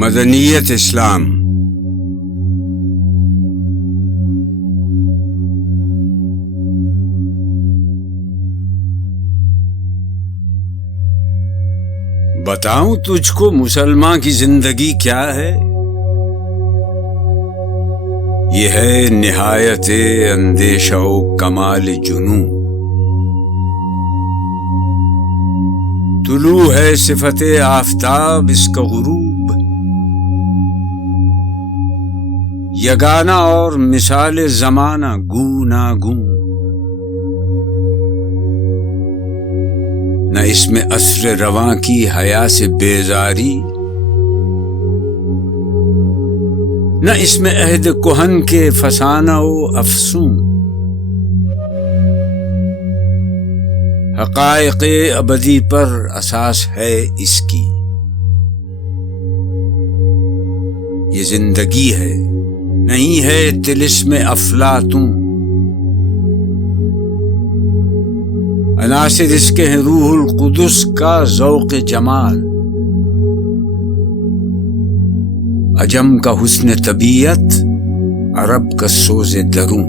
مدنیت اسلام بتاؤں تجھ کو مسلمان کی زندگی کیا ہے؟ یہ ہے نہایت اندیشہ و کمال جنوں، طلوع ہے صفت آفتاب اس کا غروب، یگانہ اور مثال زمانہ گوناگوں، نہ اس میں عصر رواں کی حیا سے بیزاری، نہ اس میں عہد کہن کے فسانہ و افسوں، حقائق ابدی پر اساس ہے اس کی، یہ زندگی ہے نہیں ہے طلسم افلاطوں، عناصر اس کے ہیں روح القدس کا ذوق جمال، عجم کا حسن طبیعت، عرب کا سوز دروں،